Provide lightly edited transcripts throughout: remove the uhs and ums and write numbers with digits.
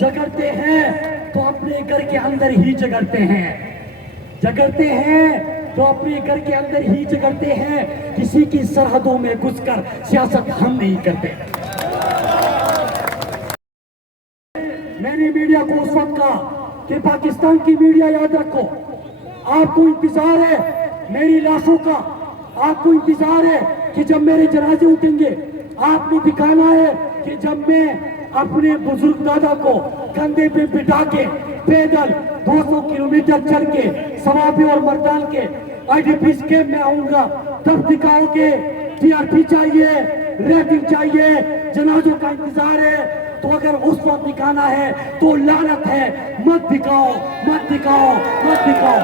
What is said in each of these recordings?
جگڑتے ہیں تو اپنے گھر کے اندر ہی جگڑتے ہیں، جگڑتے ہیں تو اپنے گھر کے اندر ہی جگڑتے ہیں، کسی کی سرحدوں میں گھس کر سیاست ہم نہیں کرتے۔ میں نے میڈیا کو اس وقت کہا کہ پاکستان کی میڈیا یاد رکھو، آپ کو انتظار ہے میری لاشوں کا، آپ کو انتظار ہے کہ جب میرے جنازے اٹھیں گے آپ نے دکھانا ہے کہ جب میں اپنے بزرگ دادا کو کندھے پہ بٹھا کے پیدل 200 کلومیٹر چل کے سوابی اور مردان کے آئی ڈی پیز کیمپ میں آؤں گا، تب دکھاؤ گے۔ ٹی آر پی چاہیے، ریٹنگ چاہیے، جنازوں کا انتظار ہے، تو اگر اس وقت دکھانا ہے تو لعنت ہے، مت دکھاؤ، مت دکھاؤ، مت دکھاؤ۔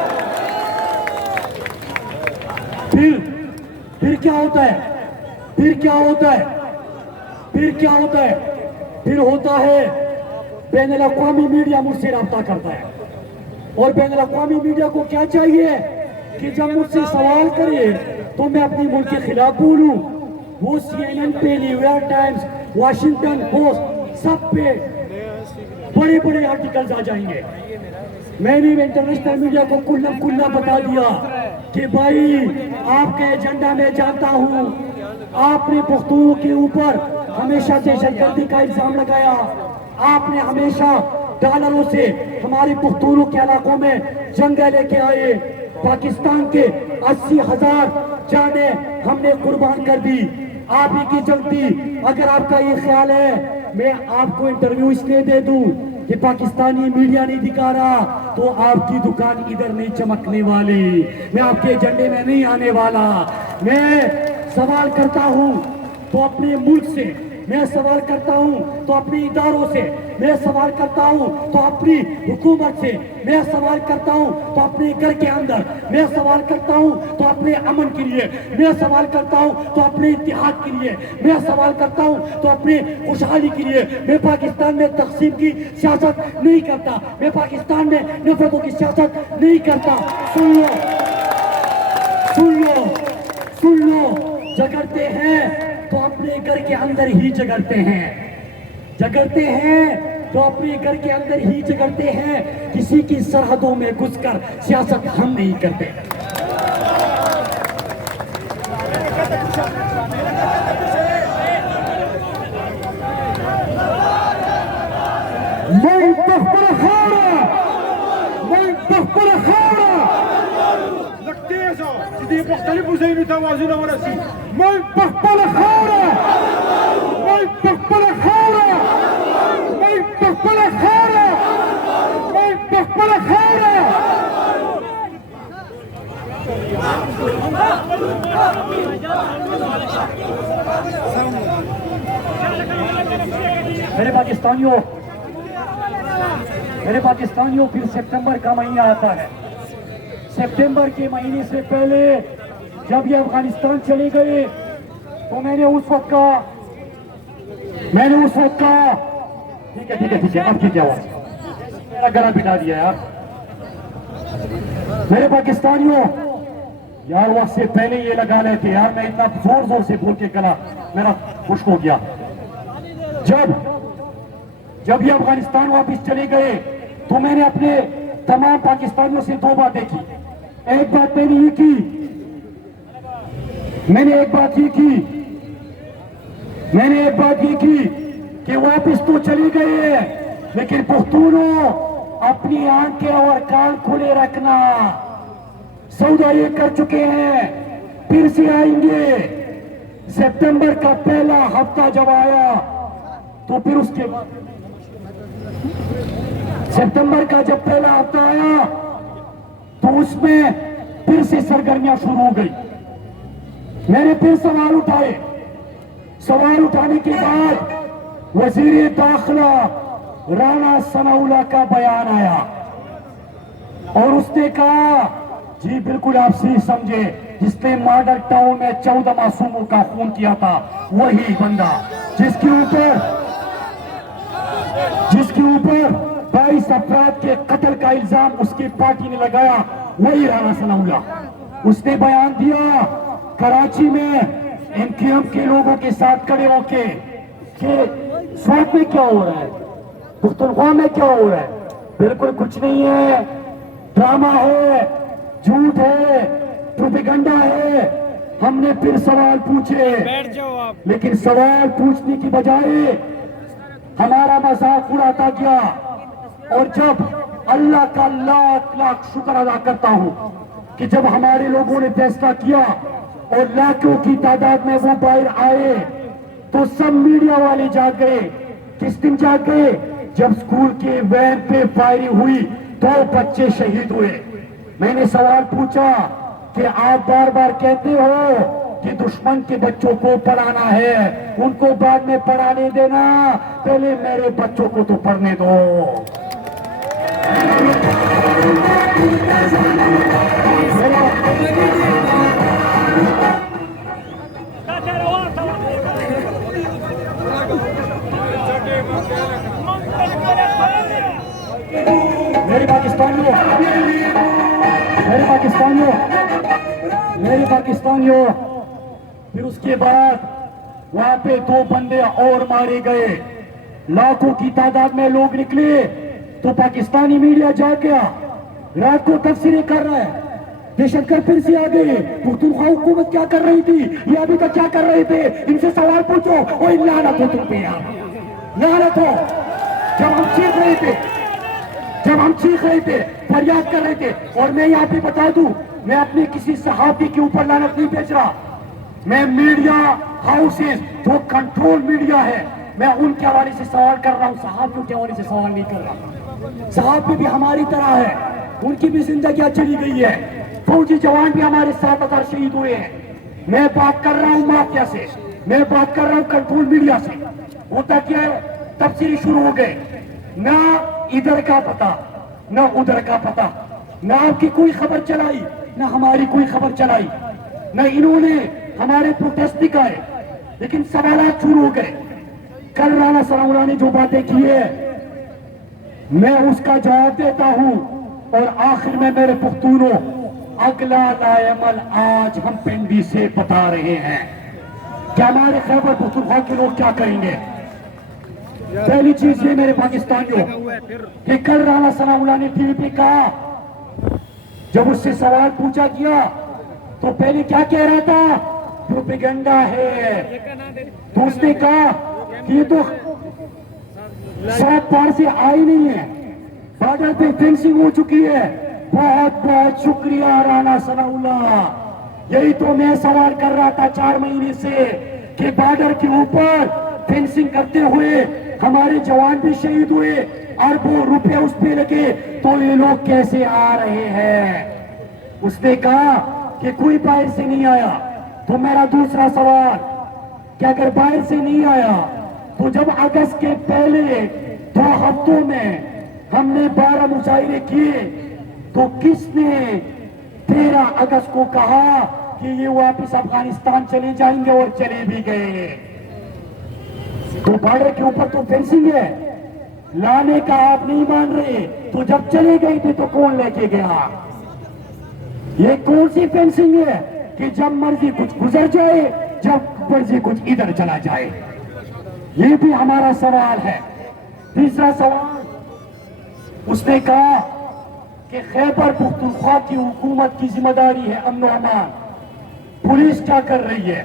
پھر کیا ہوتا ہے؟ پھر کیا ہوتا ہے؟ پھر کیا ہوتا ہے؟ پھر ہوتا ہے بین الاقوامی میڈیا مجھ سے رابطہ کرتا ہے، اور بین الاقوامی میڈیا کو کیا چاہیے کہ جب مجھ سے سوال کرے تو میں اپنی ملک کے خلاف بولوں۔ وہ سی این این پہ، New York Times, Washington Post, سب پہ بڑے بڑے آرٹیکلز آ جائیں گے۔ میں نے انٹرنیشنل میڈیا کو کلّا بتا دیا کہ بھائی آپ کے ایجنڈا میں جانتا ہوں، آپ نے پختونوں کے اوپر ہمیشہ دہشت گردی کا الزام لگایا، آپ نے ہمیشہ ڈالروں سے ہمارے پختونوں کے علاقوں میں جنگیں لے کے آئے، پاکستان کے 80,000 جانیں ہم نے قربان کر دی، آپ ہی کی جنگ تھی۔ اگر آپ کا یہ خیال ہے میں آپ کو انٹرویو اس لیے دے دوں کہ پاکستانی میڈیا نہیں دکھا رہا تو آپ کی دکان ادھر نہیں چمکنے والی، میں آپ کے ایجنڈے میں نہیں آنے والا۔ میں سوال کرتا ہوں تو اپنے ملک سے، میں سوال کرتا ہوں تو اپنے اداروں سے، میں سوال کرتا ہوں تو اپنی حکومت سے، میں سوال کرتا ہوں تو اپنے گھر کے اندر، میں سوال کرتا ہوں تو اپنے امن کے لیے، میں سوال کرتا ہوں تو اپنے اتحاد کے لیے، میں سوال کرتا ہوں تو اپنے خوشحالی کے لیے۔ میں پاکستان میں تقسیم کی سیاست نہیں کرتا، میں پاکستان میں نفرتوں کی سیاست نہیں کرتا۔ سن لو، سن لو، سن لو، جگڑتے ہیں تو اپنے گھر کے اندر ہی جگڑتے ہیں، جگڑتے ہیں تو اپنے گھر کے اندر ہی جگڑتے ہیں، کسی کی سرحدوں میں گھس کر سیاست ہم نہیں کرتے۔ مختلف وزيني توازن ولا شيء ما يبقبل خيره، ما يبقبل خيره، ما يبقبل خيره، ما يبقبل خيره۔ میرے پاکستانیوں پھر سپٹمبر کا مہینہ آتا ہے۔ سپٹمبر کے مہینے سے پہلے جب یہ افغانستان چلے گئے تو میں نے اس وقت کہا ٹھیک ہے اب ٹھیک ہے، میرا گلا بٹھا دیا یار۔ میرے پاکستانیوں یار وقت سے پہلے یہ لگا لیتے یار، میں اتنا زور سے بول کے گلا میرا خشک ہو گیا۔ جب یہ افغانستان واپس چلے گئے تو میں نے اپنے تمام پاکستانیوں سے دو باتیں کی۔ ایک بات میں نے یہ کی، میں نے ایک بات یہ کی کہ واپس تو چلی گئے لیکن پختونوں اپنی آنکھیں اور کان کھلے رکھنا، سودا یہ کر چکے ہیں، پھر سے آئیں گے۔ سپٹمبر کا پہلا ہفتہ جب آیا تو پھر اس کے بعد سپٹمبر کا جب پہلا ہفتہ آیا تو اس میں پھر سے سرگرمیاں شروع ہو گئی۔ میں نے پھر سوال اٹھائے، سوال اٹھانے کے بعد وزیر داخلہ رانا ثناء اللہ کا بیان آیا اور اس نے کہا جی بالکل آپ صحیح سمجھے، جس نے ماڈل ٹاؤن میں 14 معصوموں کا خون کیا تھا وہی بندہ، جس کے اوپر 22 افراد کے قتل کا الزام اس کی پارٹی نے لگایا، وہی رانا ثناء اللہ۔ اس نے بیان دیا کراچی میں ایم کیو ایم کے لوگوں کے ساتھ کھڑے ہو کے کہ سوات میں کیا ہو رہا ہے، پختونخوا میں کیا ہو رہا ہے؟ بالکل کچھ نہیں ہے، ڈرامہ ہے، جھوٹ ہے، پروپیگنڈا ہے۔ ہم نے پھر سوال پوچھے، لیکن سوال پوچھنے کی بجائے ہمارا مذاق اڑاتا گیا۔ اور جب اللہ کا لاکھ لاکھ شکر ادا کرتا ہوں کہ جب ہمارے لوگوں نے فیصلہ کیا اور لاکھوں کی تعداد میں وہ باہر آئے تو سب میڈیا والے جاگ گئے۔ کس دن جاگ گئے؟ جب اسکول کے وین پہ فائرنگ ہوئی، 2 بچے شہید ہوئے۔ میں نے سوال پوچھا کہ آپ بار بار کہتے ہو کہ دشمن کے بچوں کو پڑھانا ہے، ان کو بعد میں پڑھانے دینا، پہلے میرے بچوں کو تو پڑھنے دو۔ میرے پاکستانیوں، پھر اس کے بعد وہاں پہ 2 بندے اور مارے گئے، لاکھوں کی تعداد میں لوگ نکلے تو پاکستانی میڈیا جا گیا، رات کو تفسیریں کر رہا ہے، دہشت گرد پھر سے آ گئے۔ پختونخوا حکومت کیا کر رہی تھی؟ یہ ابھی تک کیا کر رہے تھے؟ ان سے سوال پوچھو۔ اوہ لعنت ہو تم پہ یار، لعنت ہو۔ جب ہم چیخ رہے تھے، فریاد کر رہے تھے، اور میں یہاں پہ بتا دوں، میں اپنے کسی صحافی کے اوپر لعنت نہیں بھیج رہا، میں میڈیا ہاؤسز جو کنٹرول میڈیا ہے میں ان کے حوالے سے سوال کر رہا ہوں، صحافیوں کے حوالے سے سوال نہیں کر رہا۔ صحافی بھی ہماری طرح ہے، ان کی بھی زندگیاں چلی گئی ہے، فوجی جوان بھی ہمارے 7,000 شہید ہوئے ہیں۔ میں بات کر رہا ہوں مافیا سے، میں بات کر رہا ہوں کنٹرول میڈیا سے۔ ہوتا کیا ہے؟ تفسیری شروع ہو گئے، نہ ادھر کا پتہ نہ ادھر کا پتہ، نہ آپ کی کوئی خبر چلائی نہ ہماری کوئی خبر چلائی، نہ انہوں نے ہمارے پروٹیسٹ دکھائے، لیکن سوالات شروع ہو گئے۔ کل رانا ثناء اللہ نے جو باتیں کی ہے میں اس کا جواب دیتا ہوں، اور آخر میں میرے پختونوں، اگلا لائے عمل آج ہم پنڈی سے بتا رہے ہیں کہ ہمارے خیبر پختونخوا کے لوگ کیا کریں گے۔ پہلی چیز یہ میرے پاکستانیوں کہ کل رانا ثناء اللہ نے ٹی وی پہ کہا، جب اس سے سوال پوچھا گیا تو پہلے کیا کہہ رہا تھا؟ پروپیگنڈا ہے۔ تو اس نے کہا کہ یہ تو سڑک پار سے آئی نہیں ہے، بارڈر پہ فینسنگ ہو چکی ہے۔ بہت بہت شکریہ رانا ثناء اللہ، یہی تو میں سوال کر رہا تھا 4 مہینے سے کہ بارڈر کے اوپر فینسنگ کرتے ہوئے ہمارے جوان بھی شہید ہوئے، اربوں روپے اس پہ لگے، تو یہ لوگ کیسے آ رہے ہیں؟ اس نے کہا کہ کوئی باہر سے نہیں آیا۔ تو میرا دوسرا سوال کہ اگر باہر سے نہیں آیا تو جب اگست کے پہلے 2 ہفتوں میں ہم نے 12 مظاہرے کیے تو کس نے 13 اگست کو کہا کہ یہ واپس افغانستان چلے جائیں گے؟ اور چلے بھی گئے۔ تو بارڈر کے اوپر تو فینسنگ ہے، لانے کا آپ نہیں مان رہے، تو جب چلے گئے تھے تو کون لے کے گیا؟ یہ کون سی فینسنگ ہے کہ جب مرضی کچھ گزر جائے، جب مرضی کچھ ادھر چلا جائے؟ یہ بھی ہمارا سوال ہے۔ تیسرا سوال، اس نے کہا کہ خیبر پختونخوا کی حکومت کی ذمہ داری ہے امن و امان، پولیس کیا کر رہی ہے؟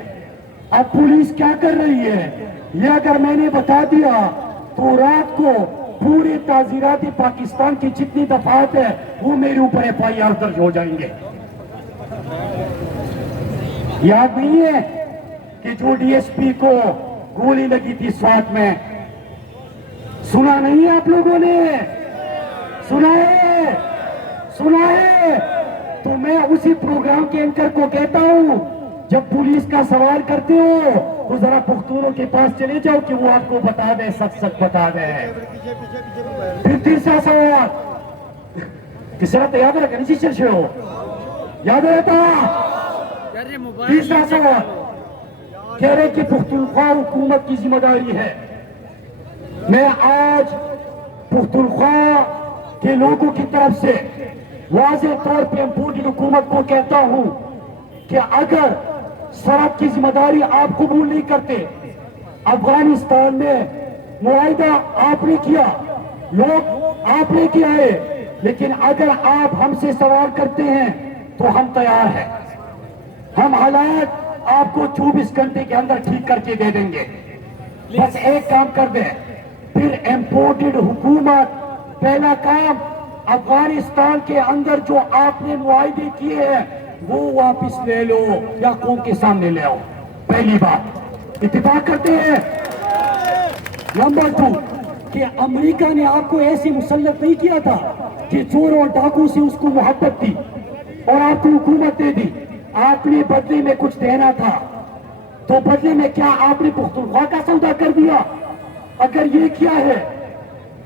اب پولیس کیا کر رہی ہے یہ اگر میں نے بتا دیا تو رات کو پورے تعزیرات پاکستان کی جتنی دفعات ہیں وہ میرے اوپر FIR درج ہو جائیں گے۔ یاد نہیں ہے کہ جو DSP کو گولی لگی تھی سوات میں؟ سنا نہیں آپ لوگوں نے؟ سنا ہے؟ تو میں اسی پروگرام کے اینکر کو کہتا ہوں، جب پولیس کا سوال کرتے ہو تو ذرا پختونوں کے پاس چلے جاؤ کہ وہ آپ کو بتا دیں، سچ بتا دیں۔ پھر تیسرا سوال، کس طرح یاد رکھا نہیں چل سے ہو، یاد رہتا؟ تیسرا سوال کہہ رہے کہ پختونخوا حکومت کی ذمہ داری ہے۔ میں آج پختونخوا کے لوگوں کی طرف سے واضح طور پہ امپورٹڈ حکومت کو کہتا ہوں کہ اگر سرحد کی ذمہ داری آپ قبول نہیں کرتے، افغانستان میں معاہدہ آپ نے کیا، لوگ آپ لے کے آئے، لیکن اگر آپ ہم سے سوال کرتے ہیں تو ہم تیار ہیں. ہم حالات آپ کو 24 گھنٹے کے اندر ٹھیک کر کے دے دیں گے. بس ایک کام کر دیں. پھر امپورٹڈ حکومت، پہلا کام افغانستان کے اندر جو آپ نے معاہدے کیے ہیں وہ واپس لے لو یا قوم کے سامنے لے آؤ. پہلی بات اتفاق کرتے ہیں. نمبر 2 کہ امریکہ نے آپ کو ایسی مسلط نہیں کیا تھا کہ چور اور ڈاکو سے اس کو محبت دی اور آپ کو حکومت دے دی. آپ نے بدلے میں کچھ دینا تھا، تو بدلے میں کیا آپ نے پختونخوا کا سودا کر دیا؟ اگر یہ کیا ہے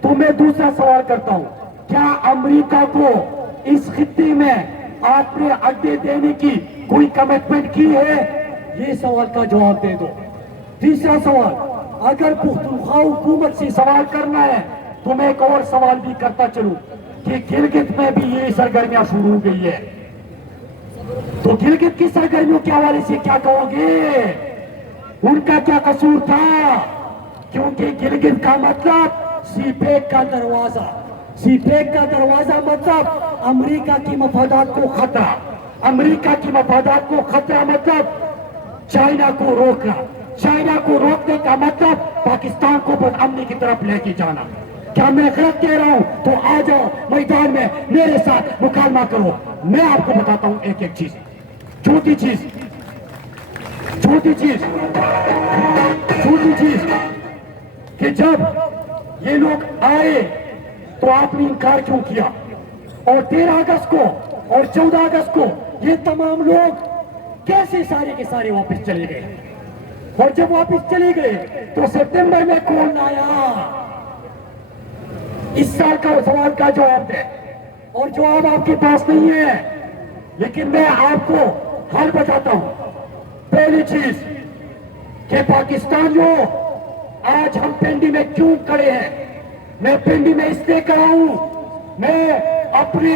تو میں دوسرا سوال کرتا ہوں، کیا امریکہ کو اس خطے میں آپ نے اڈے دینے کی کوئی کمٹمنٹ کی ہے؟ یہ سوال کا جواب دے دو. تیسرا سوال، اگر پختونخوا حکومت سے سوال کرنا ہے تو میں ایک اور سوال بھی کرتا چلوں کہ گلگت میں بھی یہ سرگرمیاں شروع ہو گئی ہے، تو گلگت کی سرگرمیوں کے حوالے سے کیا کہو گے؟ ان کا کیا قصور تھا؟ کیونکہ گلگت کا مطلب سی پیک کا دروازہ. سی پیک کا دروازہ مطلب امریکہ کی مفادات کو خطرہ. امریکہ کی مفادات کو خطرہ مطلب چائنا کو روکنا. چائنا کو روکنے کا مطلب پاکستان کو بدامنی کی طرف لے کے جانا. کیا میں غلط کہہ رہا ہوں؟ تو آ جاؤ میدان میں میرے ساتھ مکالمہ کرو. میں آپ کو بتاتا ہوں ایک ایک چیز، چھوٹی چیز کہ جب یہ لوگ آئے تو آپ نے انکار کیوں کیا؟ اور 13 اگست کو اور 14 اگست کو یہ تمام لوگ کیسے سارے کے سارے واپس چلے گئے؟ اور جب واپس چلے گئے تو ستمبر میں کون آیا؟ اس سال کا سوال کا جواب دے. اور جواب آپ کے پاس نہیں ہے، لیکن میں آپ کو حل بتاتا ہوں. پہلی چیز کہ پاکستانیوں، آج ہم پنڈی میں کیوں کھڑے ہیں؟ میں پنڈی میں اس لیے کھڑا ہوں، میں اپنے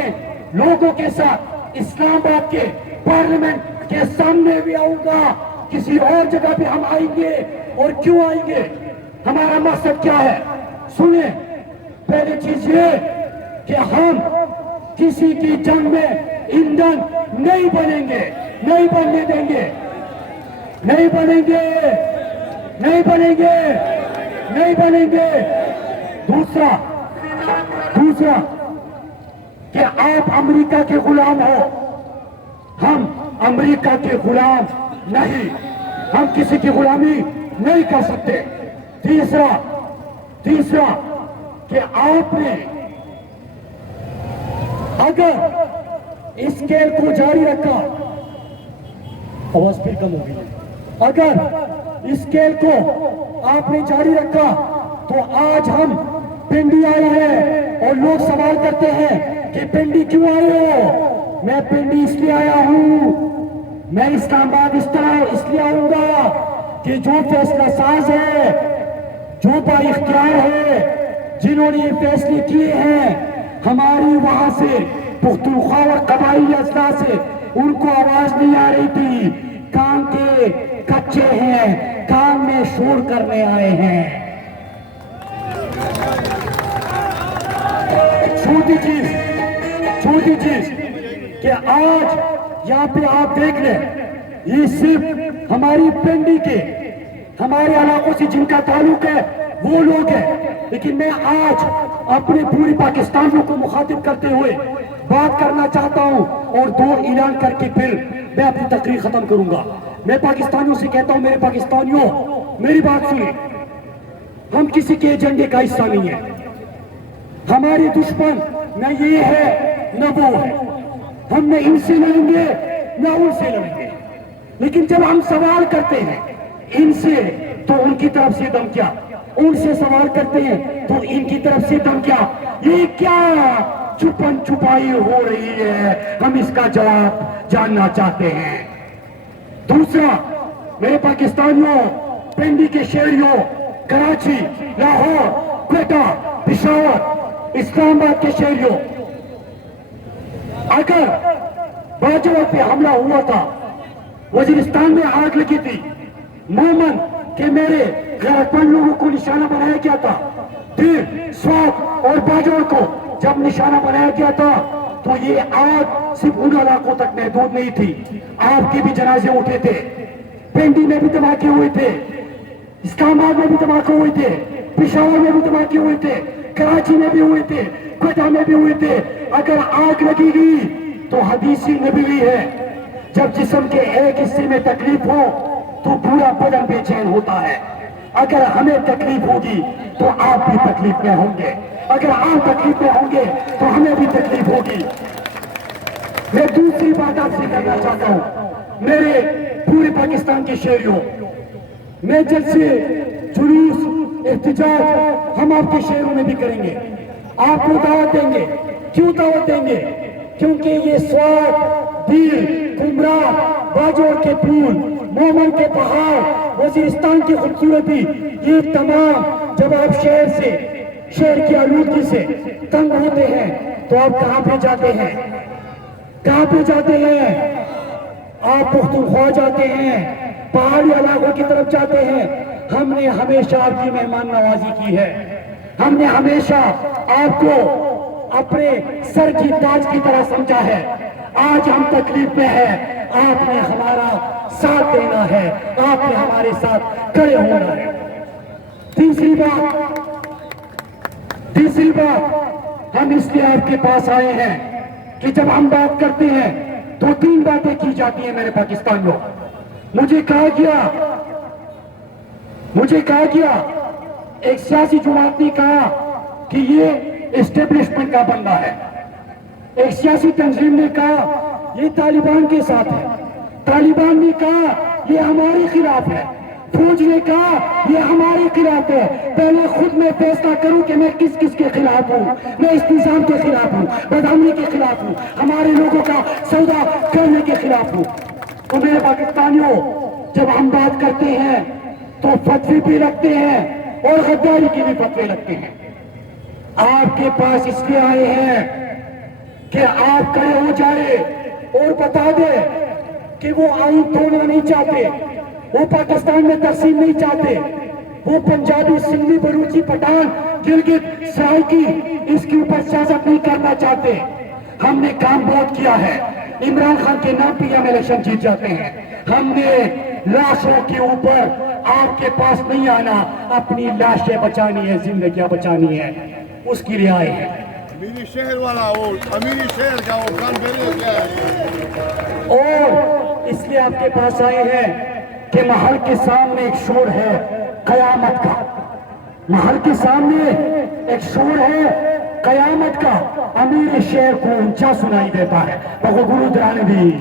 لوگوں کے ساتھ اسلام آباد کے پارلیمنٹ کے سامنے بھی آؤں گا، کسی اور جگہ بھی ہم آئیں گے. اور کیوں آئیں گے؟ ہمارا مقصد کیا ہے؟ سنیں. پہلی چیز یہ کہ ہم کسی کی جنگ میں ایندھن نہیں بنیں گے، نہیں بننے دیں گے، نہیں بنیں گے، نہیں بنیں گے، نہیں بنیں گے. دوسرا کہ آپ امریکہ کے غلام ہو، ہم امریکہ کے غلام نہیں، ہم کسی کی غلامی نہیں کر سکتے. تیسرا کہ آپ نے اگر اس کھیل کو جاری رکھا، آواز پھر کم ہو گئی، اگر اس کھیل کو آپ نے جاری رکھا تو آج ہم پنڈی آئے ہیں اور لوگ سوال کرتے ہیں کہ پنڈی کیوں آئے ہو؟ میں پنڈی اس لیے آیا ہوں، میں اسلام آباد اس لیے آؤں گا کہ جو فیصلہ ساز ہے، جو با اختیار ہے، جنہوں نے یہ فیصلے کیے ہیں، ہماری وہاں سے پختونخوا اور قبائلی اضلاع سے ان کو آواز نہیں آ رہی تھی. کان کے کچے ہیں، کان میں شور کرنے آئے ہیں. چھوٹی چیز کہ آج یہاں پہ آپ دیکھ لیں، یہ صرف ہماری پنڈی کے، ہمارے علاقوں سے جن کا تعلق ہے وہ لوگ ہیں، لیکن میں آج اپنے پوری پاکستانیوں کو مخاطب کرتے ہوئے بات کرنا چاہتا ہوں اور 2 اعلان کر کے پھر میں اپنی تقریر ختم کروں گا. میں پاکستانیوں سے کہتا ہوں، میرے پاکستانیوں میری بات سنیں، ہم کسی کے ایجنڈے کا حصہ نہیں ہیں. ہمارے دشمن نہ یہ ہے نہ وہ ہے، ہم نہ ان سے لڑیں گے نہ ان سے لڑیں گے. لیکن جب ہم سوال کرتے ہیں ان سے تو ان کی طرف سے دھمکیاں، ان سے سوال کرتے ہیں تو ان کی طرف سے دھمکیاں. یہ کیا چھپن چھپائی ہو رہی ہے؟ ہم اس کا جواب جاننا چاہتے ہیں. دوسرا، میرے پاکستانیوں، پنڈی کے شہریوں، کراچی، لاہور، کوئٹہ، پشاور، اسلام آباد کے شہریوں، اگر باجوڑ پہ حملہ ہوا تھا، وزیرستان میں آگ لگی تھی، مومن کہ میرے غیرتمند لوگوں کو نشانہ بنایا گیا تھا، پھر سوات اور باجوڑ کو جب نشانہ بنایا گیا تھا تو یہ آگ صرف ان علاقوں تک محدود نہیں تھی، آپ کے بھی جنازے اٹھے تھے، پنڈی میں بھی دھماکے ہوئے تھے، اسلام آباد میں بھی دھماکے ہوئے تھے، پشاور میں بھی دھماکے ہوئے تھے، کراچی میں بھی ہوئے تھے، کوئٹہ میں بھی ہوئے تھے۔ اگر آگ لگے گی تو حدیث نبوی ہے، جب جسم کے ایک حصے میں تکلیف ہو تو پورا بدن بے چین ہوتا ہے۔ اگر ہمیں تکلیف ہوگی تو آپ بھی تکلیف میں ہوں گے، اگر آپ تکلیف میں ہوں گے تو ہمیں بھی تکلیف ہوگی۔ میں دوسری بات آپ سے کرنا چاہتا ہوں، میرے پورے پاکستان کے شہریوں، میں جلسے جلوس احتجاج ہم آپ کے شہروں میں بھی کریں گے، آپ کو دعوت دیں گے۔ کیوں دعوت دیں گے؟ کیونکہ یہ سوات، دیر، کمرا، باجوڑ کے پھول، مومن کے پہاڑ، وزیرستان کی خوبصورتی، یہ تمام جب آپ شہر کی آلودگی سے تنگ ہوتے ہیں تو آپ کہاں پہ جاتے ہیں؟ کہاں پہ جاتے ہیں؟ آپ پختونخوا جاتے ہیں، پہاڑی علاقوں کی طرف جاتے ہیں۔ ہم نے ہمیشہ آپ کی مہمان نوازی کی ہے، ہم نے ہمیشہ آپ کو اپنے سر کی تاج کی طرح سمجھا ہے۔ آج ہم تکلیف میں ہیں، آپ نے ہمارا ساتھ دینا ہے، آپ نے ہمارے ساتھ کھڑے ہونا ہے۔ تیسری بات ہم اس لیے آپ کے پاس آئے ہیں کہ جب ہم بات کرتے ہیں تو تین باتیں کی جاتی ہیں میرے پاکستانیوں۔ مجھے کہا گیا ایک سیاسی جماعت نے کہا کہ یہ اسٹیبلشمنٹ کا بندہ ہے، ایک سیاسی تنظیم نے کہا یہ طالبان کے ساتھ ہے، طالبان نے کہا یہ ہمارے خلاف ہے، فوج نے کہا یہ ہمارے خلاف ہے۔ پہلے خود میں فیصلہ کروں کہ میں کس کس کے خلاف ہوں۔ میں اس نظام کے خلاف ہوں، بدامنی کے خلاف ہوں، ہمارے لوگوں کا سودا کرنے کے خلاف ہوں۔ تو میرے پاکستانیوں، جب ہم بات کرتے ہیں تو فتوی بھی رکھتے ہیں اور غداری کی بھی فتوی رکھتے ہیں۔ آپ کے پاس اس لیے آئے ہیں کہ آپ کھڑے ہو جائے اور بتا دے کہ وہ آئین توڑنا نہیں چاہتے، وہ پاکستان میں تقسیم نہیں چاہتے، وہ پنجابی، سندھی، بلوچی، پٹھان، گلگت، سرائکی اس کے اوپر سیاست نہیں کرنا چاہتے۔ ہم نے کام بہت کیا ہے، عمران خان کے نام پہ ہم الیکشن جیت جاتے ہیں۔ ہم نے لاشوں کے اوپر آپ کے پاس نہیں آنا، اپنی لاشیں بچانی ہے، زندگیاں بچانی ہے، اس کے لیے آئے ہیں۔ امیری شہر والا وہ امیری شہر کا وہ کان بیرے کیا ہے، اور اس لیے آپ کے پاس آئے ہیں کہ محل کے سامنے ایک شور ہے قیامت کا، محل کے سامنے ایک شور ہے قیامت کا۔ امیر شہر کو اونچا سنائی دیتا ہے، بگو گرو درانے بھی۔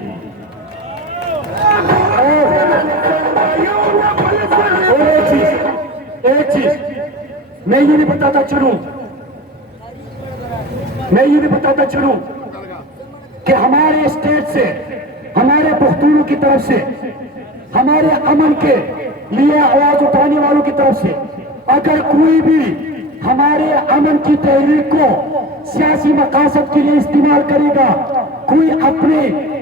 اور ایک چیز میں یہ نہیں بتاتا چلوں کہ ہمارے اسٹیٹ سے، ہمارے پختونوں کی طرف سے، ہمارے امن کے لیے آواز اٹھانے والوں کی طرف سے اگر کوئی بھی ہمارے امن کی تحریک کو سیاسی مقاصد کے لیے استعمال کرے گا، کوئی اپنے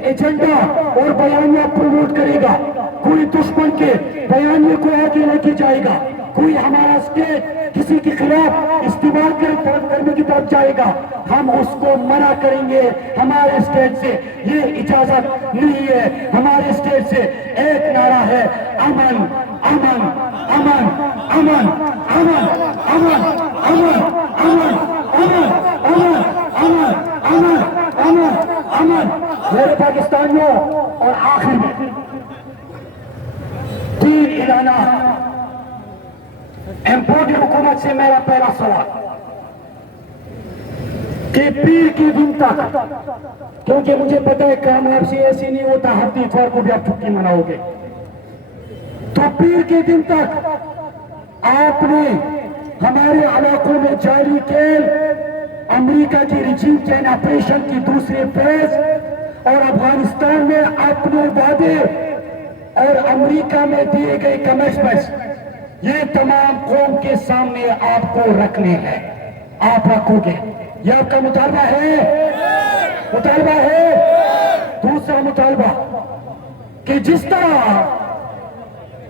ایجنڈا اور بیانیہ پروموٹ کرے گا، کوئی دشمن کے بیانیے کو آگے لے کے جائے گا، کوئی ہمارا اسٹیٹ کسی کے خلاف استعمال کرنے کی طرف جائے گا، ہم اس کو منع کریں گے۔ ہمارے اسٹیٹ سے یہ اجازت نہیں ہے۔ ہمارے اسٹیٹ سے ایک نعرہ ہے، امن امن امن امن امن امن امن امن امن امن امن امن امن امن۔ میرے پاکستانیوں، اور آخر میں تین اعلانات۔ امپورٹڈ حکومت سے میرا پہلا سوال کہ پیر کے دن تک، کیونکہ مجھے پتا ہے کامیاب سے ایسے نہیں ہوتا، ہفتے اتوار کو بھی آپ چھٹی مناؤ گے، تو پیر کے دن تک آپ نے ہمارے علاقوں میں جاری کیل، امریکہ کی ریجیم چینج آپریشن کی دوسرے فیز اور افغانستان میں اپنے وعدے اور امریکہ میں دیے گئے کمٹمنٹس، یہ تمام قوم کے سامنے آپ کو رکھنے ہیں، آپ رکھو گے، یہ آپ کا مطالبہ ہے؟ مطالبہ ہے۔ دوسرا مطالبہ کہ جس طرح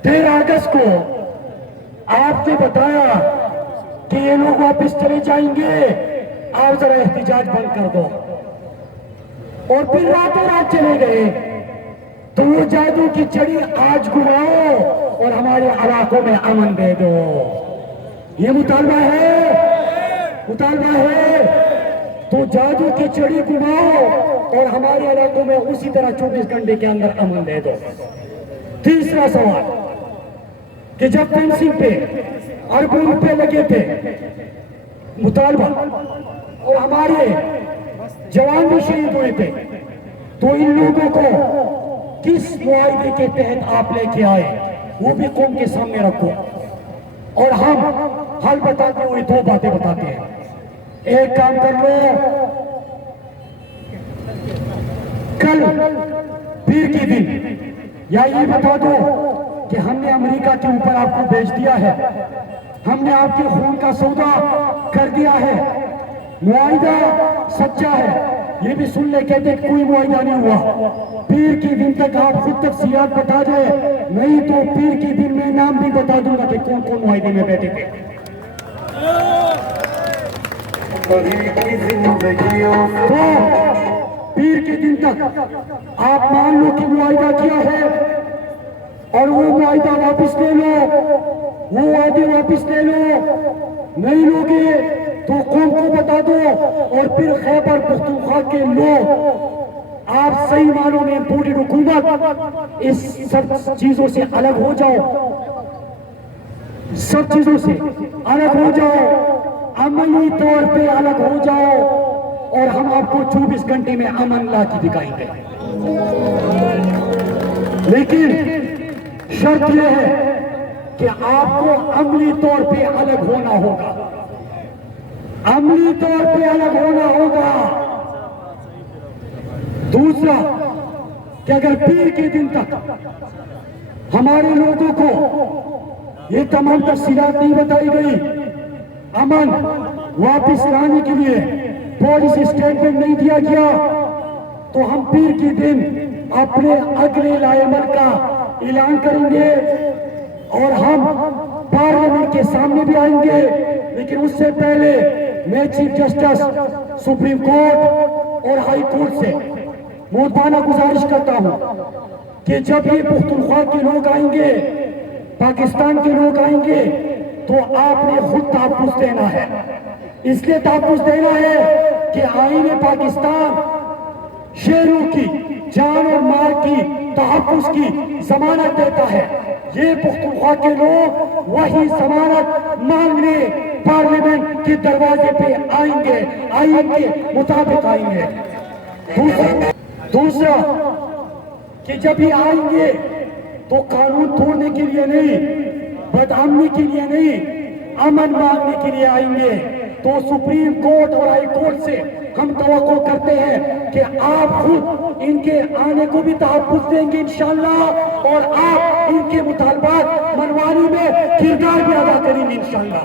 13 اگست کو آپ نے بتایا کہ یہ لوگ واپس چلے جائیں گے، آپ ذرا احتجاج بند کر دو، اور پھر راتوں رات چلے گئے، تو وہ جادو کی چڑی آج گواؤ اور ہمارے علاقوں میں امن دے دو۔ یہ مطالبہ ہے، تو جادو کی چڑی گواؤ اور ہمارے علاقوں میں اسی طرح 24 گھنٹے کے اندر امن دے دو۔ تیسرا سوال کہ جب فینسنگ پہ اربوں روپے لگے تھے مطالبہ، اور ہمارے جوان بھی شہید ہوئے تھے، تو ان لوگوں کو کس معاہدے کے تحت آپ لے کے آئے، وہ بھی قوم کے سامنے رکھو، اور ہم حل بتاتے ہوئے دو باتیں بتاتے ہیں۔ ایک کام کر لو، کل پیر کے دن یا یہ بتا دو کہ ہم نے امریکہ کے اوپر آپ کو بیچ دیا ہے، ہم نے آپ کے خون کا سودا کر دیا ہے، معاہدہ سچا ہے، یہ بھی سن لے، کہتے ہیں کوئی معاہدہ نہیں ہوا۔ پیر کے دن تک آپ خود تفصیلات بتا جائے، نہیں تو پیر کے دن میں نام بھی بتا دوں گا کہ کون کون معاہدے میں بیٹھے تھے۔ تو پیر کے دن تک آپ مان لو کہ معاہدہ کیا ہے، اور وہ معاہدہ واپس لے لو، وہ وعدے واپس لے لو، نہیں لوگے تو قوم کو بتا دو، اور پھر خیبر پختونخوا کے لوگ آپ صحیح معنوں میں پوری حکومت اس سب چیزوں سے الگ ہو جاؤ، سب چیزوں سے الگ ہو جاؤ، عملی طور پہ الگ ہو جاؤ، اور ہم آپ کو 24 گھنٹے میں امن لا کے دکھائیں گے۔ لیکن شرط یہ ہے کہ آپ کو عملی طور پہ الگ ہونا ہوگا، عملی طور پہ الگ ہونا ہوگا۔ دوسرا کہ اگر پیر کے دن تک ہمارے لوگوں کو یہ تمام تفصیلات نہیں بتائی گئی، امن واپس لانے کے لیے پالیسی اسٹیٹمنٹ نہیں دیا گیا، تو ہم پیر کے دن اپنے اگلے لائے عمل کا اعلان کریں گے، اور ہم پارلیمنٹ کے سامنے بھی آئیں گے۔ لیکن اس سے پہلے میں چیف جسٹس سپریم کورٹ اور ہائی کورٹ سے محتاطانہ گزارش کرتا ہوں کہ جب یہ پختونخوا کے لوگ آئیں گے، پاکستان کے لوگ آئیں گے، تو آپ نے خود تحفظ دینا ہے۔ اس لیے تحفظ دینا ہے کہ آئین پاکستان شہریوں کی جان اور مال کی تحفظ کی ضمانت دیتا ہے۔ یہ پختونخوا کے لوگ وہی ضمانت مانگنے پارلیمنٹ کے دروازے پہ آئیں گے، آئین کے مطابق آئیں گے۔ دوسرا کہ جب یہ آئیں گے تو قانون توڑنے کے لیے نہیں، بدامنی کے لیے نہیں، امن مانگنے کے لیے آئیں گے۔ تو سپریم کورٹ اور ہائی کورٹ سے ہم توقع کرتے ہیں کہ آپ خود ان کے آنے کو بھی تحفظ دیں گے انشاءاللہ، اور آپ ان کے مطالبات منوانی میں کردار بھی ادا کریں گے انشاءاللہ۔